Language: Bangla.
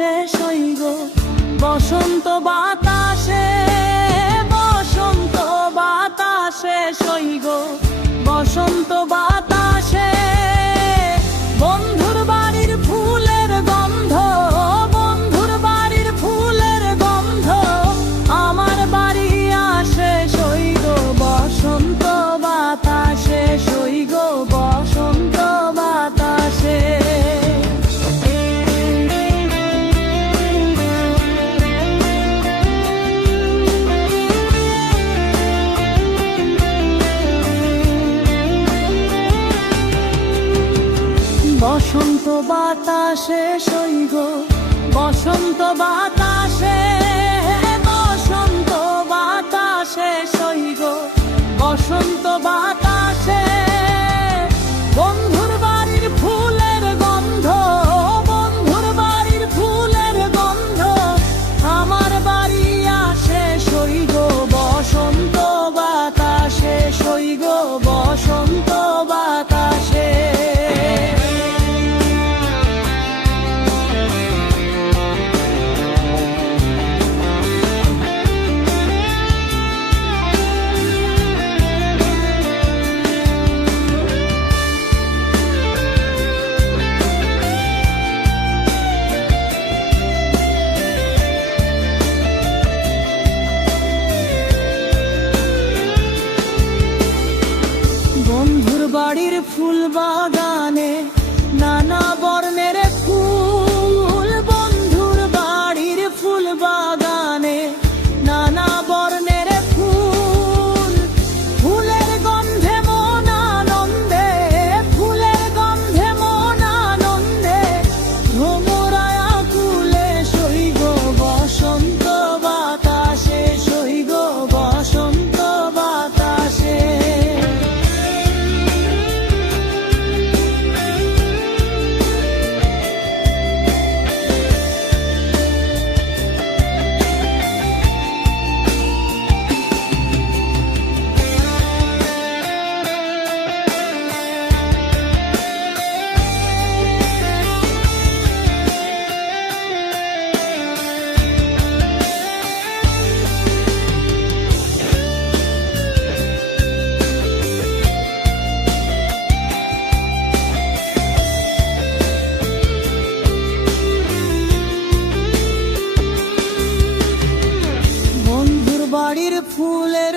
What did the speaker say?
শেষ হইব বসন্ত বাতাসে, বসন্ত বাতাসে সইব বসন্ত বাতাসে। বন্ধুর বাড়ির ফুলের গন্ধ, বন্ধুর বাড়ির ফুলের গন্ধ আমার বাড়ি আসে সইগ বসন্ত বাতাসে, সইগ বসন্ত বাতাসে। বসন্ত বাতাসে সইগ বসন্ত বাতাসে, বসন্ত বাতাসে সইগ বসন্ত বাতাসে। বন্ধুর বাড়ির ফুলের গন্ধ, বন্ধুর বাড়ির ফুলের গন্ধ আমার বাড়ি আসে সইগ বসন্ত বাতাসে, সইগ বসন্ত বাতাসে। বন্ধুর বাড়ির ফুল বাগানে নানা বর্ণের ফুল, বন্ধুর বাড়ির ফুল বাগানে নানা বর্ণের ফুল। ফুলের গন্ধে মন আনন্দে, ফুলের গন্ধে মন আনন্দে ভ্রমরায় আকুলে সইগ বসন্ত বাতাসে, সইগ বসন্ত বাতাসে। বাড়ির ফুলের